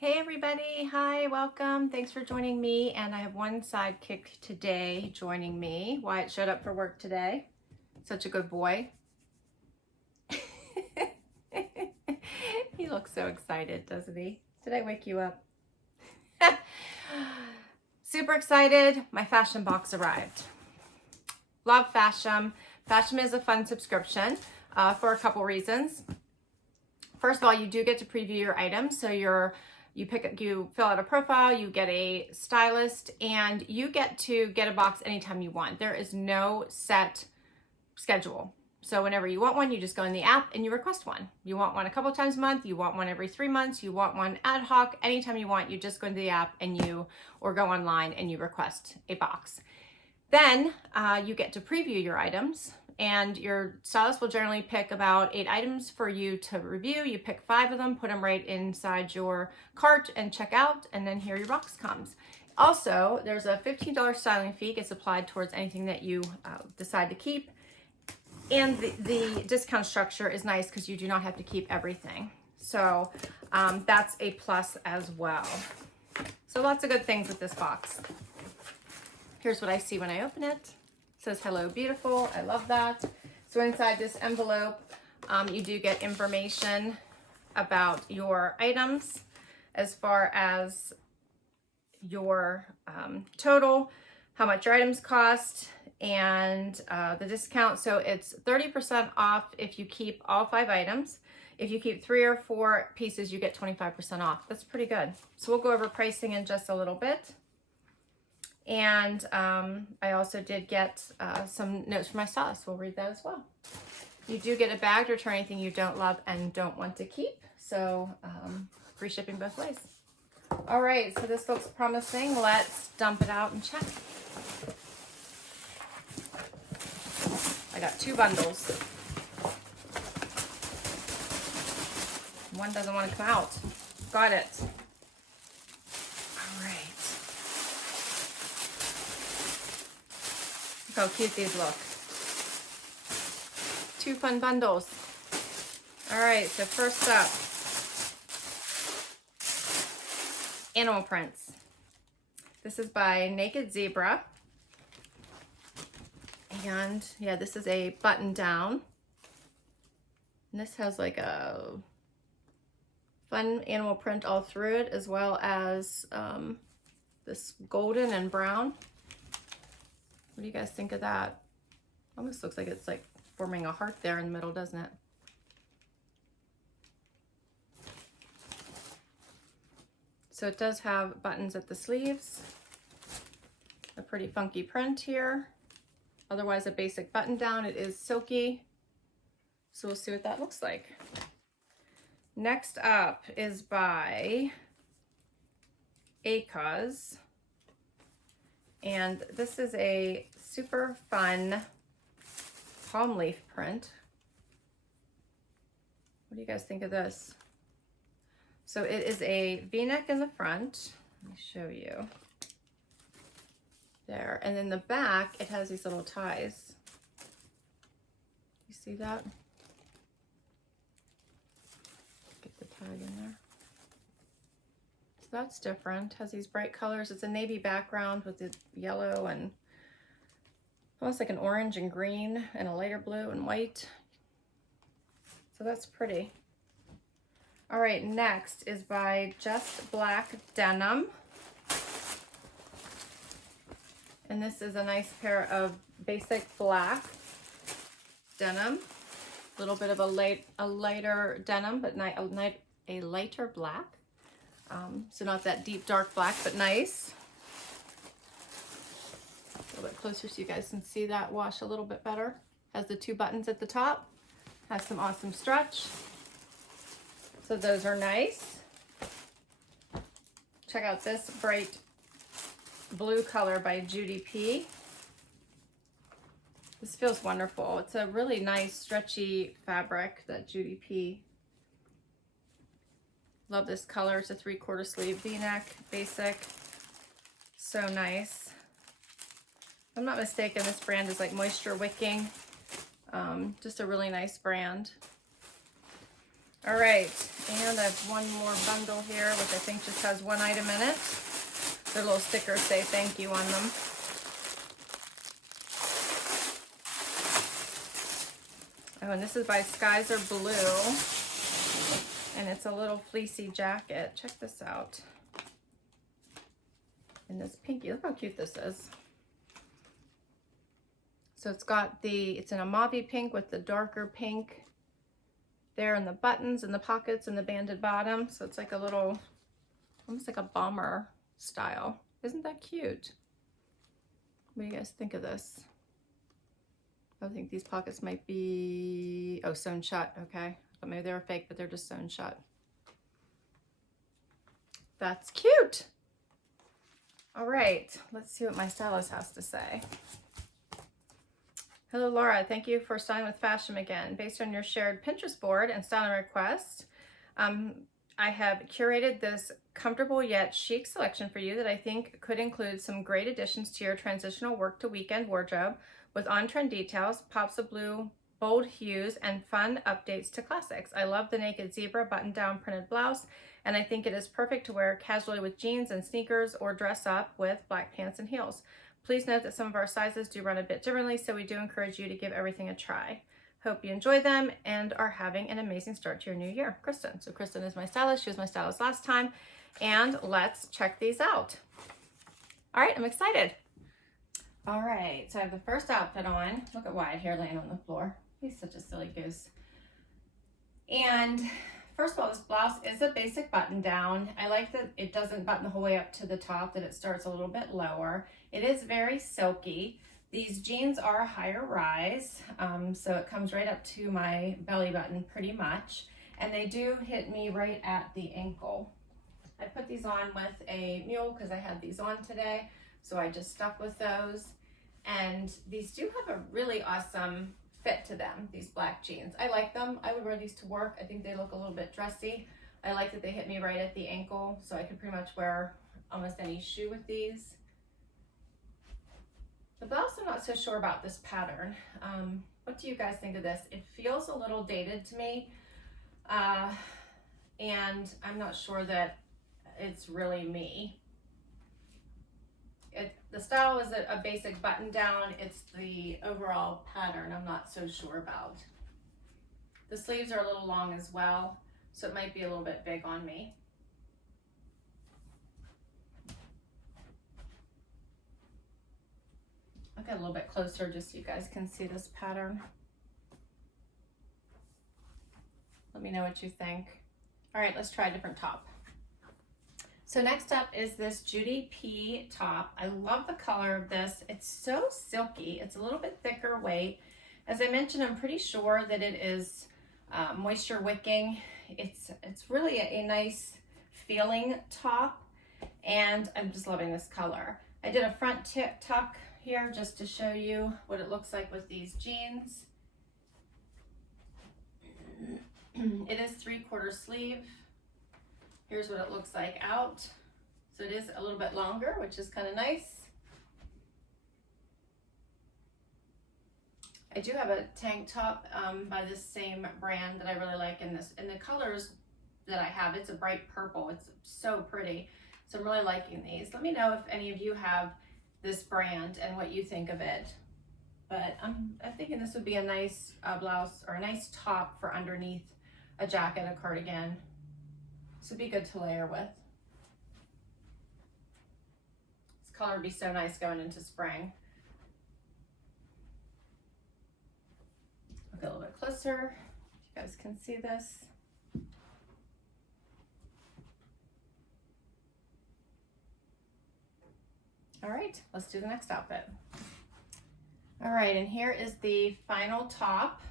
Hey everybody, hi, welcome. Thanks for joining me. And I have one sidekick today joining me. Wyatt showed up for work today. Such a good boy. He looks so excited, doesn't he? Did I wake you up? Super excited. My Fashom box arrived. Love Fashom. Fashom is a fun subscription for a couple reasons. First of all, you do get to preview your items. So you fill out a profile, you get a stylist, and you get to get a box anytime you want. There is no set schedule. So whenever you want one, you just go in the app and you request one. You want one a couple times a month, you want one every 3 months, you want one ad hoc, anytime you want, you just go into the app or go online and you request a box. Then you get to preview your items, and your stylist will generally pick about 8 items for you to review. You pick 5 of them, put them right inside your cart and check out, and then here your box comes. Also, there's a $15 styling fee gets applied towards anything that you decide to keep. And the discount structure is nice because you do not have to keep everything. So that's a plus as well. So lots of good things with this box. Here's what I see when I open it. It says, hello, beautiful. I love that. So inside this envelope, you do get information about your items as far as your total, how much your items cost, and the discount. So it's 30% off if you keep all 5 items. If you keep 3 or 4 pieces, you get 25% off. That's pretty good. So we'll go over pricing in just a little bit. And I also did get some notes from my stylist. We'll read that as well. You do get a bag to return anything you don't love and don't want to keep. So free shipping both ways. All right, so this looks promising. Let's dump it out and check. I got 2 bundles. One doesn't want to come out. Got it. All right. Look how cute these look. 2 fun bundles. All right, so first up, animal prints. This is by Naked Zebra. And yeah, this is a button down. And this has like a fun animal print all through it, as well as this golden and brown. What do you guys think of that? Almost looks like it's like forming a heart there in the middle, doesn't it? So it does have buttons at the sleeves. A pretty funky print here. Otherwise a basic button down. It is silky. So we'll see what that looks like. Next up is by Akoz. And this is a super fun palm leaf print. What do you guys think of this? So it is a V-neck in the front. Let me show you. There. And then the back, it has these little ties. You see that? Get the tag in there. So that's different. Has these bright colors. It's a navy background with the yellow and almost like an orange and green and a lighter blue and white. So that's pretty. All right, next is by Just Black Denim. And this is a nice pair of basic black denim. A little bit of a lighter denim, but a lighter black. So not that deep dark black, but nice. A little bit closer so you guys can see that wash a little bit better. Has the 2 buttons at the top. Has some awesome stretch. So those are nice. Check out this bright blue color by Judy Pea. This feels wonderful. It's a really nice stretchy fabric, that Judy Pea. Love this color. It's a 3/4 sleeve V-neck, basic. So nice. If I'm not mistaken, this brand is like moisture wicking. Just a really nice brand. All right, And I have one more bundle here, which I think just has one item in it. The little stickers say thank you on them. Oh, and this is by Skies Are Blue. And it's a little fleecy jacket. Check this out. And this pinky, look how cute this is. So it's got it's in a mauve pink with the darker pink there in the buttons and the pockets and the banded bottom. So it's like a little, almost like a bomber style. Isn't that cute? What do you guys think of this? I think these pockets might be, oh, sewn shut, okay. But maybe they were fake, but they're just sewn shut. That's cute. All right, let's see what my stylist has to say. Hello, Laura. Thank you for styling with Fashom again. Based on your shared Pinterest board and styling request, I have curated this comfortable yet chic selection for you that I think could include some great additions to your transitional work to weekend wardrobe with on-trend details, pops of blue, bold hues, and fun updates to classics. I love the naked zebra button-down printed blouse, and I think it is perfect to wear casually with jeans and sneakers or dress up with black pants and heels. Please note that some of our sizes do run a bit differently, so we do encourage you to give everything a try. Hope you enjoy them and are having an amazing start to your new year. Kristen. So Kristen is my stylist. She was my stylist last time. And let's check these out. All right, I'm excited. All right, so I have the first outfit on. Look at Wyatt here laying on the floor. He's such a silly goose. And first of all, this blouse is a basic button down. I like that it doesn't button the whole way up to the top, that it starts a little bit lower. It is very silky. These jeans are higher rise, so it comes right up to my belly button pretty much. And they do hit me right at the ankle. I put these on with a mule because I had these on today, so I just stuck with those. And these do have a really awesome fit to them, these black jeans. I like them. I would wear these to work. I think they look a little bit dressy. I like that they hit me right at the ankle, so I could pretty much wear almost any shoe with these. The blouse, I'm not so sure about this pattern. What do you guys think of this? It feels a little dated to me, and I'm not sure that it's really me. The style is a basic button down. It's the overall pattern I'm not so sure about. The sleeves are a little long as well, so it might be a little bit big on me. I'll get a little bit closer just so you guys can see this pattern. Let me know what you think. All right, let's try a different top. So next up is this Judy Pea top. I love the color of this. It's so silky. It's a little bit thicker weight. As I mentioned, I'm pretty sure that it is moisture wicking. It's really a nice feeling top, and I'm just loving this color. I did a front tuck here just to show you what it looks like with these jeans. It is 3/4 sleeve. Here's what it looks like out. So it is a little bit longer, which is kind of nice. I do have a tank top by this same brand that I really like in this. And the colors that I have, it's a bright purple. It's so pretty. So I'm really liking these. Let me know if any of you have this brand and what you think of it. But I'm thinking this would be a nice blouse or a nice top for underneath a jacket, a cardigan. This would be good to layer with. This color would be so nice going into spring. I'll get a little bit closer. You guys can see this. All right, let's do the next outfit. All right, and here is the final top.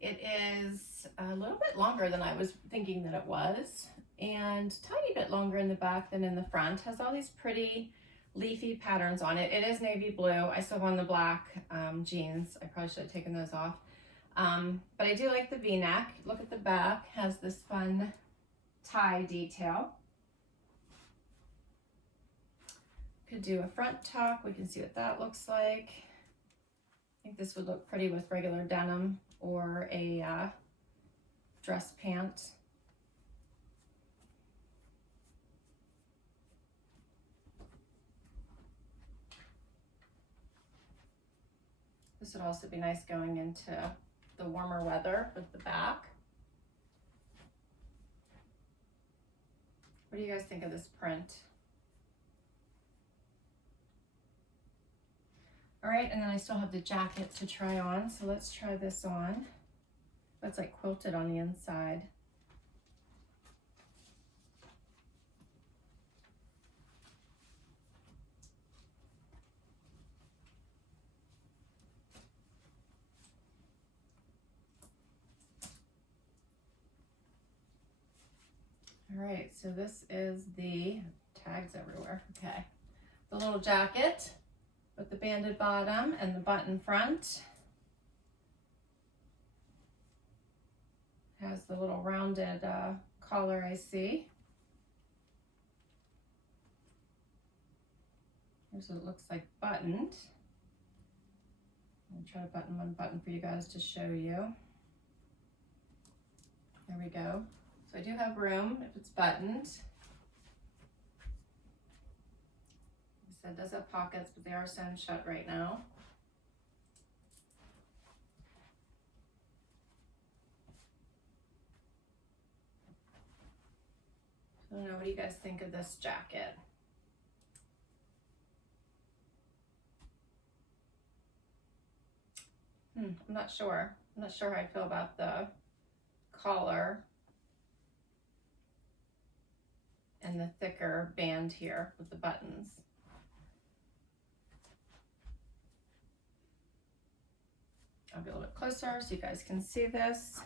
It is a little bit longer than I was thinking that it was, and tiny bit longer in the back than in the front. Has all these pretty leafy patterns on it. It is navy blue. I still have on the black jeans. I probably should have taken those off. But I do like the V-neck. Look at the back, has this fun tie detail. Could do a front tuck. We can see what that looks like. I think this would look pretty with regular denim or a dress pant. This would also be nice going into the warmer weather with the back. What do you guys think of this print? All right, and then I still have the jacket to try on, so let's try this on. It's like quilted on the inside. All right, so this is the tags everywhere. Okay, the little jacket with the banded bottom and the button front. Has the little rounded collar I see. Here's what it looks like buttoned. I'll try to button one button for you guys to show you. There we go. So I do have room if it's buttoned. Like I said, it does have pockets, but they are sewn shut right now. I don't know, what do you guys think of this jacket? I'm not sure. I'm not sure how I feel about the collar and the thicker band here with the buttons. I'll be a little bit closer so you guys can see this.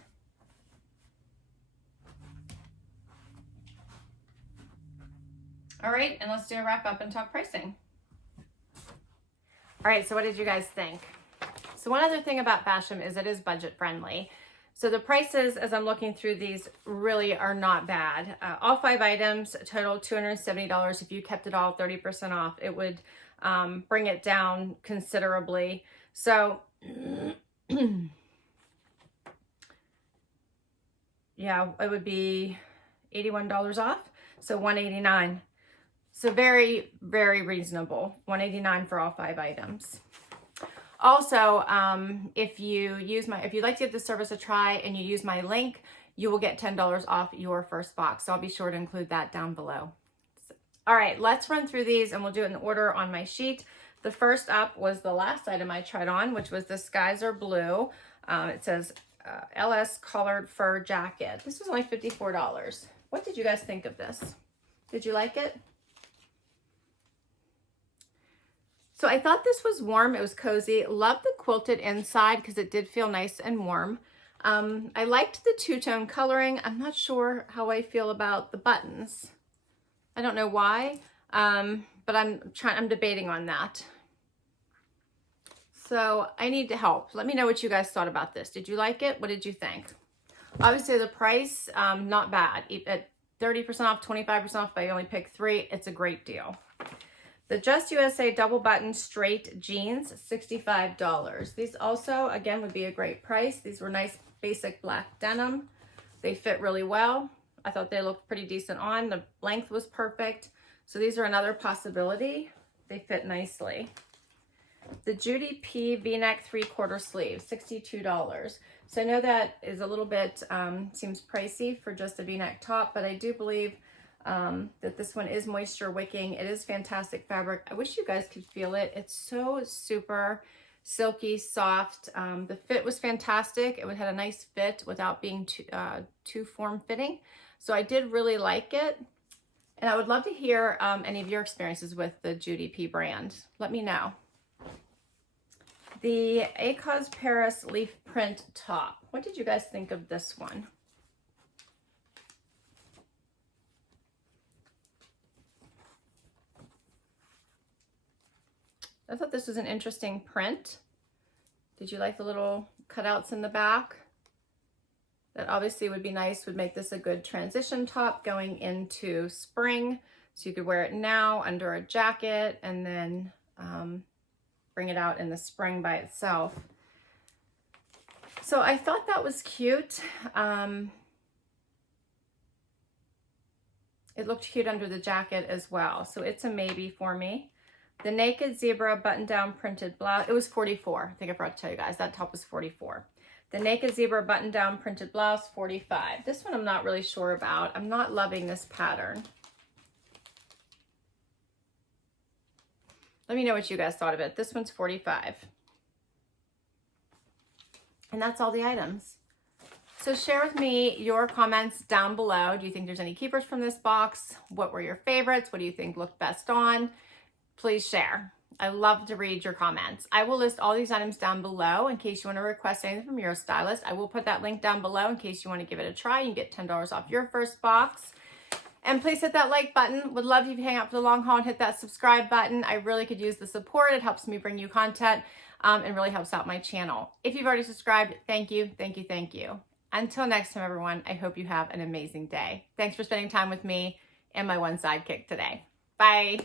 All right, and let's do a wrap up and talk pricing. All right, so what did you guys think? So one other thing about Fashom is it is budget friendly. So the prices, as I'm looking through these, really are not bad. All 5 items total $270. If you kept it all 30% off, it would bring it down considerably. So yeah, it would be $81 off, so $189. So very, very reasonable. $189 for all 5 items. Also, if you'd like to give the service a try and you use my link, you will get $10 off your first box. So I'll be sure to include that down below. All right, let's run through these and we'll do it in order on my sheet. The first up was the last item I tried on, which was the Skies Are Blue. It says LS collared fur jacket. This was only $54. What did you guys think of this? Did you like it? So I thought this was warm. It was cozy. Loved the quilted inside because it did feel nice and warm. I liked the two-tone coloring. I'm not sure how I feel about the buttons. I don't know why, but I'm debating on that. So I need to help. Let me know what you guys thought about this. Did you like it? What did you think? Obviously the price, not bad. At 30% off, 25% off, if I only pick 3, it's a great deal. The Just USA double button straight jeans, $65. These also, again, would be a great price. These were nice basic black denim. They fit really well. I thought they looked pretty decent on. The length was perfect. So these are another possibility. They fit nicely. The Judy Pea V-neck 3/4 sleeve, $62. So I know that is a little bit, seems pricey for just a V-neck top, but I do believe that this one is moisture wicking. It is fantastic fabric. I wish you guys could feel it. It's so super silky, soft. The fit was fantastic. It had a nice fit without being too form-fitting. So I did really like it. And I would love to hear any of your experiences with the Judy Pea brand. Let me know. The Akoz Paris leaf print top. What did you guys think of this one? I thought this was an interesting print. Did you like the little cutouts in the back? That obviously would be nice, would make this a good transition top going into spring. So you could wear it now under a jacket and then bring it out in the spring by itself. So I thought that was cute. It looked cute under the jacket as well. So it's a maybe for me. The Naked Zebra button-down printed blouse. It was 44. I think I forgot to tell you guys. That top was 44. The Naked Zebra button-down printed blouse, 45. This one I'm not really sure about. I'm not loving this pattern. Let me know what you guys thought of it. This one's 45. And that's all the items. So share with me your comments down below. Do you think there's any keepers from this box? What were your favorites? What do you think looked best on? Please share. I love to read your comments. I will list all these items down below in case you want to request anything from your stylist. I will put that link down below in case you want to give it a try. You can get $10 off your first box. And please hit that like button. Would love you to hang out for the long haul and hit that subscribe button. I really could use the support. It helps me bring you content and really helps out my channel. If you've already subscribed, thank you, thank you, thank you. Until next time, everyone, I hope you have an amazing day. Thanks for spending time with me and my one sidekick today. Bye.